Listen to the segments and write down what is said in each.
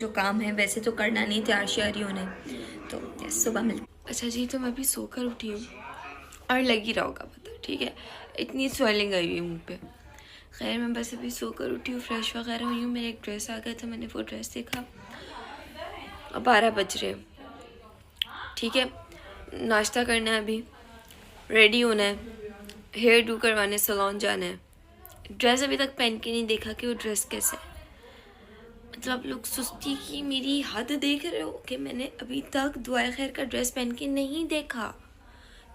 जो काम है वैसे तो करना नहीं, तैयार श्यारी होने, तो सुबह मिलते। अच्छा जी, तो मैं अभी सोकर उठी हूँ और लग ही रहा होगा पता, ठीक है, इतनी स्वेलिंग आई हुई है मुँह पे। खैर मैं बस अभी सोकर उठी हूँ, फ्रेश वगैरह हुई हूँ। मेरा एक ड्रेस आ गया था, मैंने वो ड्रेस देखा। अब 12 बज रहे, ठीक है, नाश्ता करना है, अभी रेडी होना है, हेयर डू करवाने, सैलून जाना है। ड्रेस अभी तक पहन के नहीं देखा कि वो ड्रेस कैसा है। मतलब आप लोग सुस्ती की मेरी हद देख रहे हो कि मैंने अभी तक दुआए खैर का ड्रेस पहन के नहीं देखा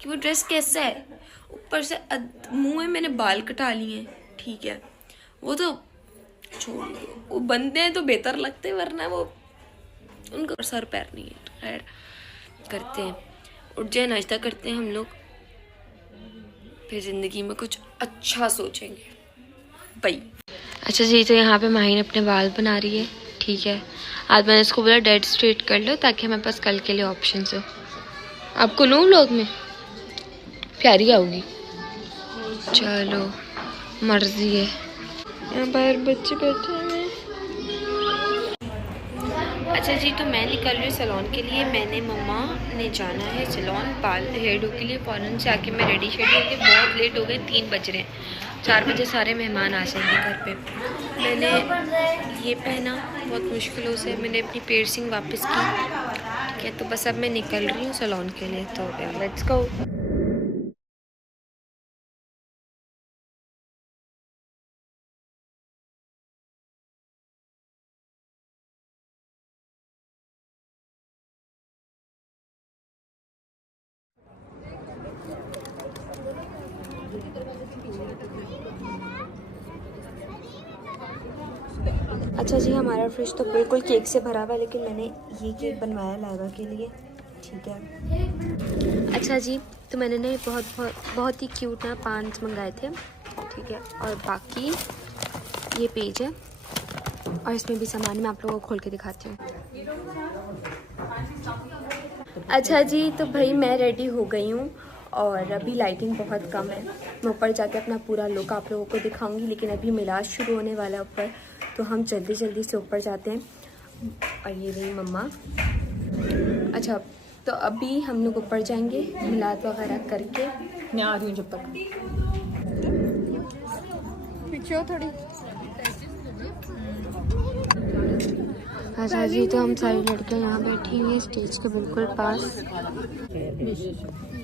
कि वो ड्रेस कैसा है। ऊपर से मुंह में मैंने बाल कटा लिए हैं, ठीक है, वो तो छोड़ दो, वो बनते हैं तो बेहतर लगते हैं, वरना वो उनका सर पैर नहीं है। खैर करते हैं, उठ जाए, नाश्ता करते हैं हम लोग, फिर ज़िंदगी में कुछ अच्छा सोचेंगे भाई। अच्छा जी, तो यहाँ पे माहिन अपने बाल बना रही है, ठीक है। आज मैंने इसको बोला डेड स्ट्रेट कर लो ताकि हमारे पास कल के लिए ऑप्शन हो। आपको लूँ व्लॉग में, प्यारी आओगी, चलो मर्जी है। यहाँ पर बच्चे बैठे हैं। अच्छा जी, तो मैं निकल रही हूँ सैलून के लिए। मैंने मम्मा ने जाना है सैलून बाल हेयर डू के लिए। फ़ौरन से आके मैं रेडी शेडी होगी, बहुत लेट हो गए, 3 बज रहे हैं, 4 बजे सारे मेहमान आ जाएंगे घर पे। मैंने ये पहना बहुत मुश्किलों से, मैंने अपनी पियर्सिंग वापस की, ठीक है। तो बस अब मैं निकल रही हूँ सैलून के लिए, तो लेट्स गो। अच्छा जी, हमारा फ्रिज तो बिल्कुल केक से भरा हुआ है, लेकिन मैंने ये केक बनवाया लाइबा के लिए, ठीक है। अच्छा जी, तो मैंने ना बहुत ही क्यूट ना पांच मंगाए थे, ठीक है। और बाकी ये पेज है और इसमें भी सामान मैं आप लोगों को खोल के दिखाती हूँ। अच्छा जी, तो भाई मैं रेडी हो गई हूँ और अभी लाइटिंग बहुत कम है। मैं ऊपर जाके अपना पूरा लुक आप लोगों को दिखाऊंगी, लेकिन अभी मिलाद शुरू होने वाला है ऊपर, तो हम जल्दी जल्दी से ऊपर जाते हैं। और ये रही मम्मा। अच्छा, तो अभी हम लोग ऊपर जाएंगे मिलाद वगैरह करके। मैं आ रही हूँ जब तक, पीछे हो थोड़ी। अच्छा जी, तो हम सारी लड़कियाँ यहाँ बैठी हुई हैं स्टेज के बिल्कुल पास।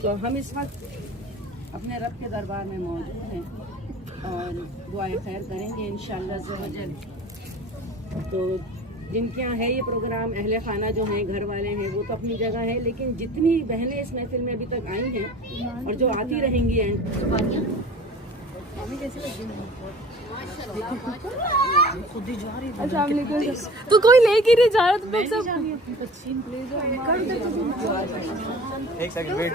तो हम इस वक्त अपने रब के दरबार में मौजूद हैं और दुआ खैर करेंगे इंशाअल्लाह ज़वजल। तो जिनके यहाँ है ये प्रोग्राम, अहले खाना जो हैं, घर वाले हैं, वो तो अपनी जगह है, लेकिन जितनी बहनें इस महफिल में अभी तक आई हैं और जो आती रहेंगी हैं, तो कोई लेके नहीं जा रहा, तुम लोग सब। एक सेकंड, वेट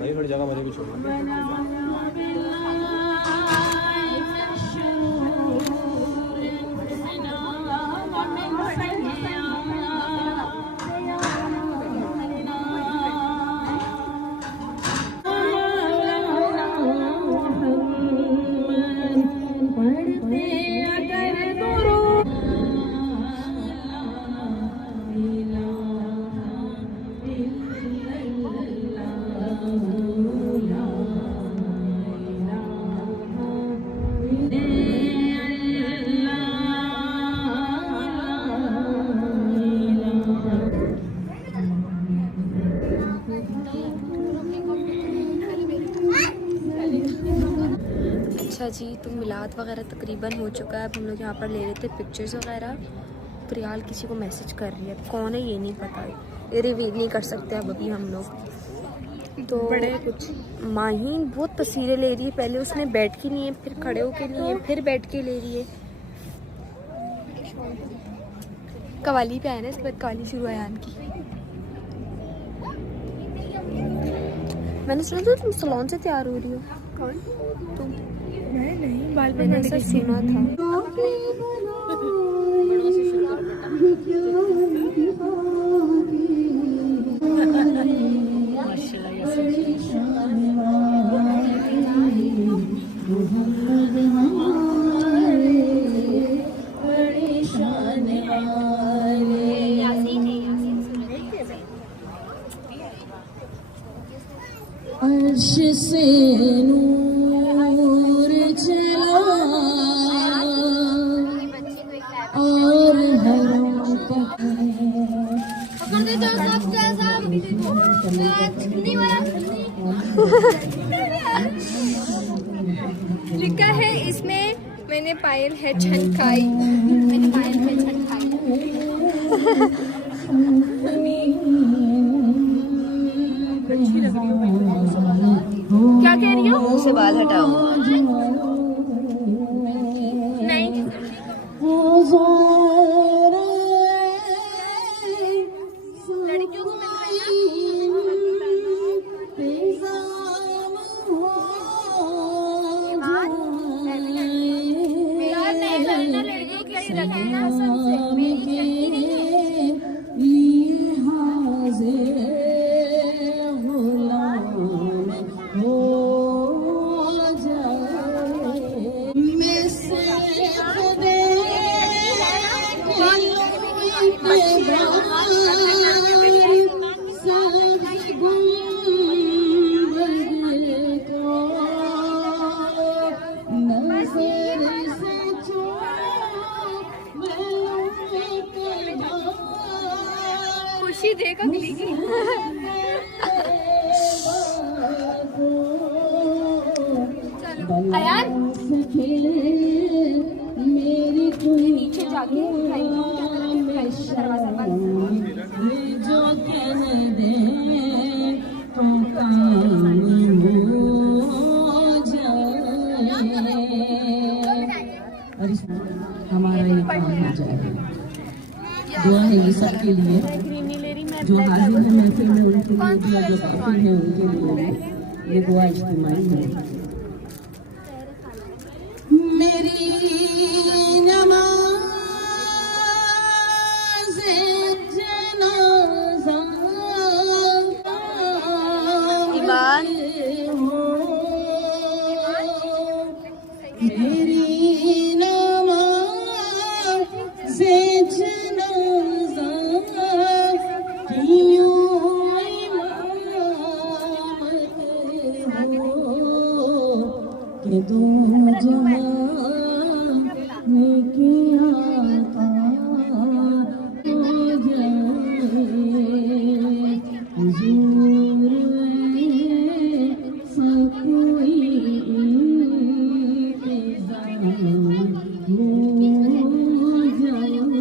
भाई, थोड़ी जगह मुझे भी छोड़ो। अच्छा जी, तो मिलाद वगैरह तकरीबन हो चुका है। अब हम लोग यहाँ पर ले रहे थे पिक्चर्स वगैरह। प्रियाल किसी को मैसेज कर रही है, कौन है ये नहीं पता, ये रिवील नहीं कर सकते अब अभी हम लोग। तो बड़े कुछ माहीन बहुत तस्वीरें ले रही है, पहले उसने बैठ के लिए है, फिर खड़े होके लिए है, फिर बैठ के ले रही है। कवाली पे आया ना, इसके बाद कवाली शुरू है आयान की। मैंने सुना था तुम सैलून से तैयार हो रही हो। कौन? तुम? मैं नहीं, बाल मैंने ऐसा सुना था। अर्श से नूर चला और हरों तक लिखा है इसमें मैंने पायल है छनकाई, मैंने पायल है छनकाई। क्या कह रही हो? मुंह से बाल हटाओ। नहीं लड़कियों को यार नहीं करना, लड़कियों के लिए रखना सबसे। खुशी देख अगली की। अयान नीचे जाके दरवाजा बंद। जो कह दे तो काम हो जाए और इसमें हमारा ये काम हो जाए। दुआ है ये सबके लिए जो हाजिर है महफिल में, उनके लिए भी, जो काफिर है उनके लिए ये दुआ इज्तिमाई है। मेरी नमाज़ जनाज़ा ईमान मेरी नमाज़ जनाज़ा क्यों इमामत हो कि दो जहां में किया था हो जाए हुजूर सा कोई इंतज़ाम हो जाए।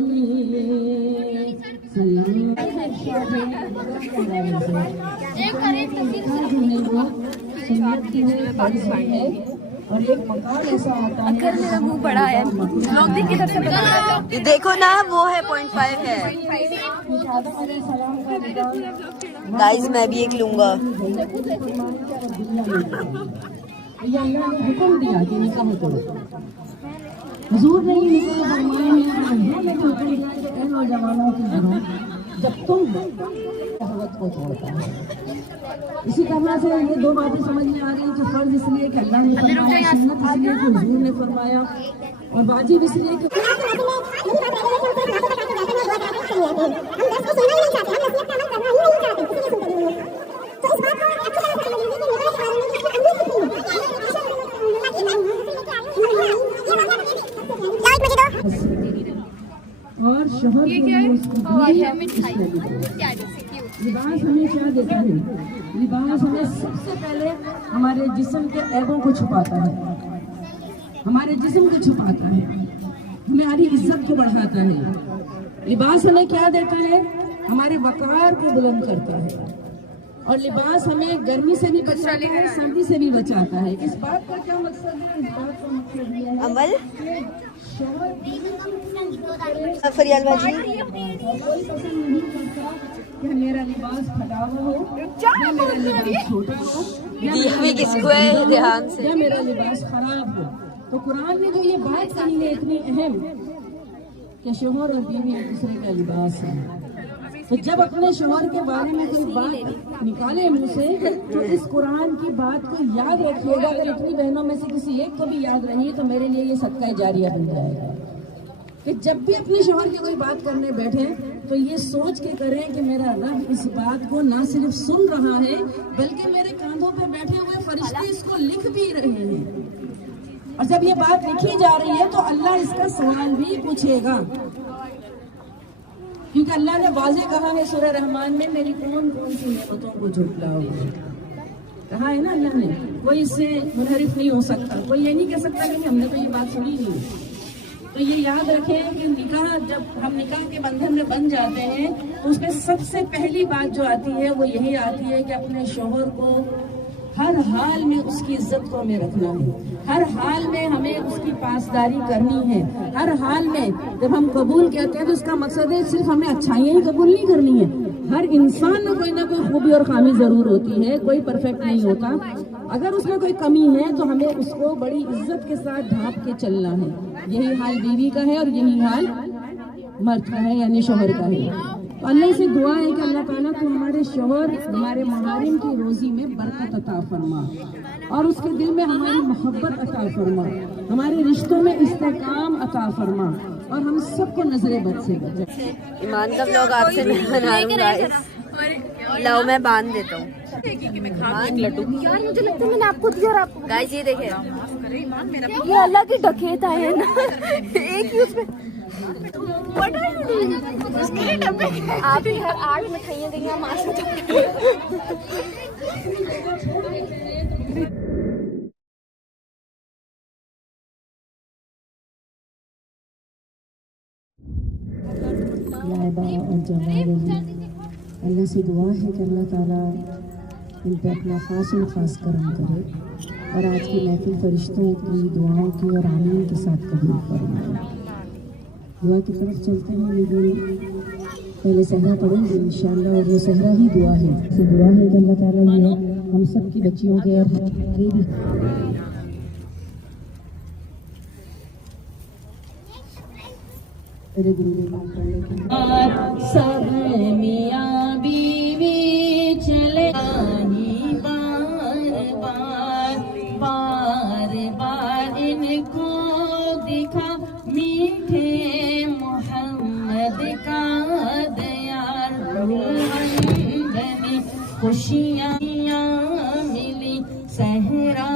और एक मकान ऐसा होता है, अगर मेरा मुंह बड़ा है लोग भी किधर से बता। ये देखो ना, वो है 0.5 है। गाइस मैं भी एक लूंगा। हुक्म दिया कि निकाह करो, हुजूर ने ये निकाह फरमाया है, हुक्म दिया कि ऐ नौजवानों की करो जब तुम शहवत को छोड़ता है। इसी तरह से ये दो बातें समझ में आ रही हैं कि फर्ज इसलिए कि अल्लाह ने फरमाया, सुन्नत इसलिए कि हुजूर ने फरमाया, और वाजिब इसलिए कि और शोहर के लिए उसकी लिबास हमें क्या देता है? लिबास हमें सबसे पहले हमारे जिस्म के ऐबों को छुपाता है, हमारे जिस्म को छुपाता है, हमारी इज्जत को बढ़ाता है। लिबास हमें क्या देता है? हमारे वक़ार को बुलंद करता है। और लिबास हमें गर्मी से भी बचाता है, सर्दी से भी बचाता है। इस बात का क्या मकसद है? इस बात का मकसद ये है अमल शोहर फरियाल भाजी कोई पसंद नहीं करता कि मेरा लिबास फटा हुआ हो, या मेरा लिबास छोटा हो, या भी किसको है ध्यान से, या मेरा लिबास खराब हो। तो कुरान ने जो ये बात कही है इतनी अहम कि शोहर और बीवी एक दूसरे का लिबास है, तो जब अपने शोहर के बारे में कोई बात निकाले मुंह से तो इस कुरान की बात को याद रखिएगा। अगर इतनी बहनों में से किसी एक को भी याद रही तो मेरे लिए ये सदका जारिया बन जाएगा। कि जब भी अपने शौहर की कोई बात करने बैठे तो ये सोच के करें कि मेरा रब इस बात को ना सिर्फ सुन रहा है बल्कि मेरे कांधों पे बैठे हुए फरिश्ते इसको लिख भी रहे हैं। और जब ये बात लिखी जा रही है तो अल्लाह इसका सवाल भी पूछेगा, क्योंकि अल्लाह ने वाज़े कहा है सूरह रहमान में, मेरी कौन कौन सी नेमतों को झुटलाओगे, कहा है ना अल्लाह ने। कोई इससे मुनहरिफ नहीं हो सकता, कोई ये नहीं कह सकता कि हमने तो ये बात सुनी नहीं। तो ये याद रखें कि निकाह, जब हम निकाह के बंधन में बन जाते हैं तो उसमें सबसे पहली बात जो आती है वो यही आती है कि अपने शौहर को हर हाल में उसकी इज्जत को हमें रखना है, हर हाल में हमें उसकी पासदारी करनी है। हर हाल में जब हम कबूल कहते हैं तो उसका मकसद है सिर्फ हमें अच्छाइयाँ ही कबूल नहीं करनी है। हर इंसान में कोई ना कोई खूबी और खामी जरूर होती है, कोई परफेक्ट नहीं होता। अगर उसमें कोई कमी है तो हमें उसको बड़ी इज्जत के साथ ढांप के चलना है। यही हाल बीवी का है और यही हाल मर्द का है, यानी शौहर का है। तो अल्लाह से दुआ है कि अल्लाह ताला तो हमारे शौहर, हमारे महारिम की रोजी में बरकत अता फरमा और उसके दिल में हमारी मोहब्बत अता फरमा, हमारे रिश्तों में इस्तेकाम अता फरमा और हम सबको नजरे बद से बचाए। ईमान का व्लॉग आपसे मैं बना रहा हूँ गाइस, लाओ मैं बांध देता हूँ यार मुझे लगता है मैंने आपको दिया और आपको। गाइस ये देखे, ये अल्लाह की डकैत आए हैं ना, एक ही उसमें आप ही हर 8 मिठाइयाँ देंगे हम आज और जवाब अल्लाह से दुआ है कि अल्लाह ताला इन पे अपना खास करम करे और आज की महफिल फरिश्तों की दुआओं की और आमीन के साथ कबूल फरमाए। दुआ की तरफ चलते हैं, लेकिन पहले सहरा पढ़ेंगे इंशाअल्लाह और ये सहरा ही दुआ है। तो दुआ है कि अल्लाह ताला ये हम सब की बच्चियों के और हमारे भी सब मियाँ बीवी चले बार इनको दिखा मीठे मोहम्मद का दयार बनी, खुशियाँ मिली सहरा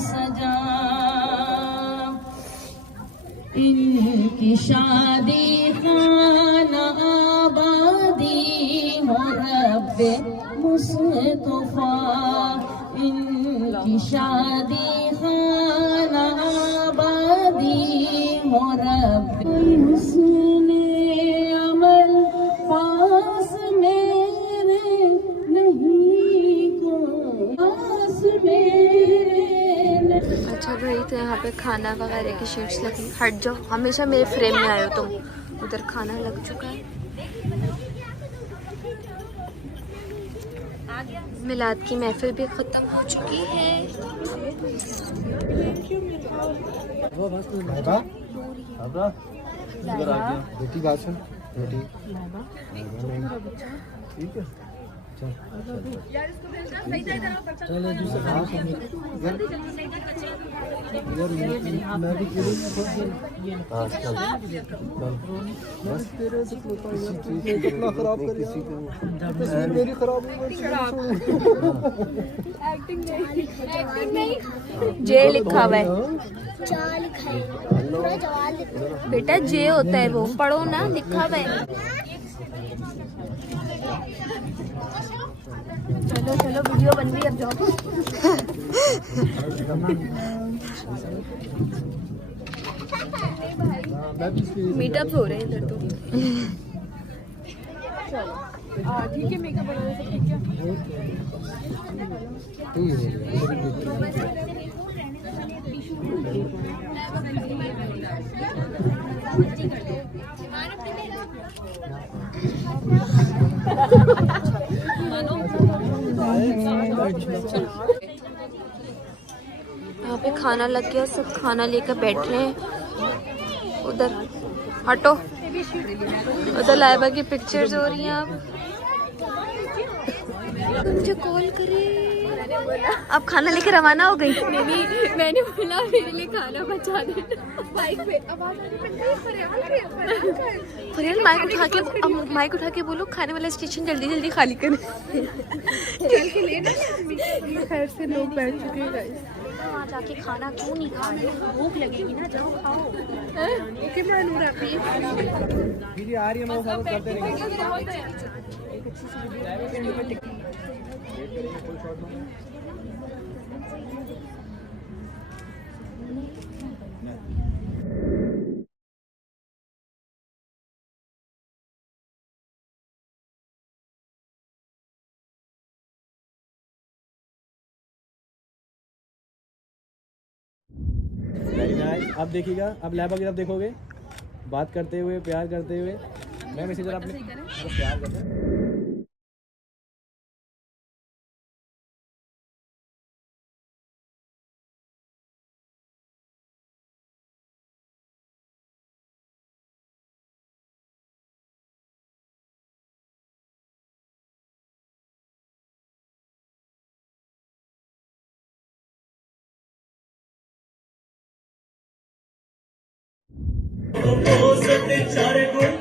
सजा, इनकी शादी खाना आबादी हो रब्बे मुस्तफा, इनकी शादी खाना आबादी हो रब्बे हुस्ने अमल पास मेरे नहीं को पास मेरे। अच्छा भाई, तो यहाँ पे खाना वगैरह की शीट्स लगी। हट जाओ, हमेशा मेरे फ्रेम में आए हो तुम। उधर खाना लग चुका है। मिलाद की महफिल भी ख़त्म हो चुकी है। बेटी बात सुन, बेटी ठीक है चलो दूसरा मैं भी बस तेरे से कितना खराब कर तस्वीर मेरी खराब एक्टिंग नहीं जे लिखा हुआ है, बेटा जे होता है वो पढ़ो ना, लिखा हुआ है। चलो चलो वीडियो बन रही है, अब जाओ। मीटअप हो रहे हैं इधर तो। ठीक है, मेकअप बनाने से ठीक यहाँ पे खाना लग गया, सब खाना लेकर बैठ रहे हैं। उधर हटो, उधर लाइबा की पिक्चर्स हो रही हैं। अब तो मुझे कॉल करे। मैंने बोला अब खाना लेके रवाना हो गई। नहीं, मैंने बोला मेरे लिए खाना बचा देना। बाइक पे आवाज आ रही है, फरियल माइक उठा के बोलो खाने वाला स्टेशन जल्दी जल्दी खाली करें। खैर से लोग बैठ चुके हैं गाइस। वहाँ जाके खाना क्यों नहीं खा रहे? भूख लगेगी ना, जाओ खाओ। ओके नूर आप दीदी आ रही है, मैं साथ करते रहेंगे। Very nice. अब देखिएगा, अब लैबा की तरफ देखोगे, बात करते हुए, प्यार करते हुए। मैं मैसेजर आपने प्यार करते हैं। Vamos a echar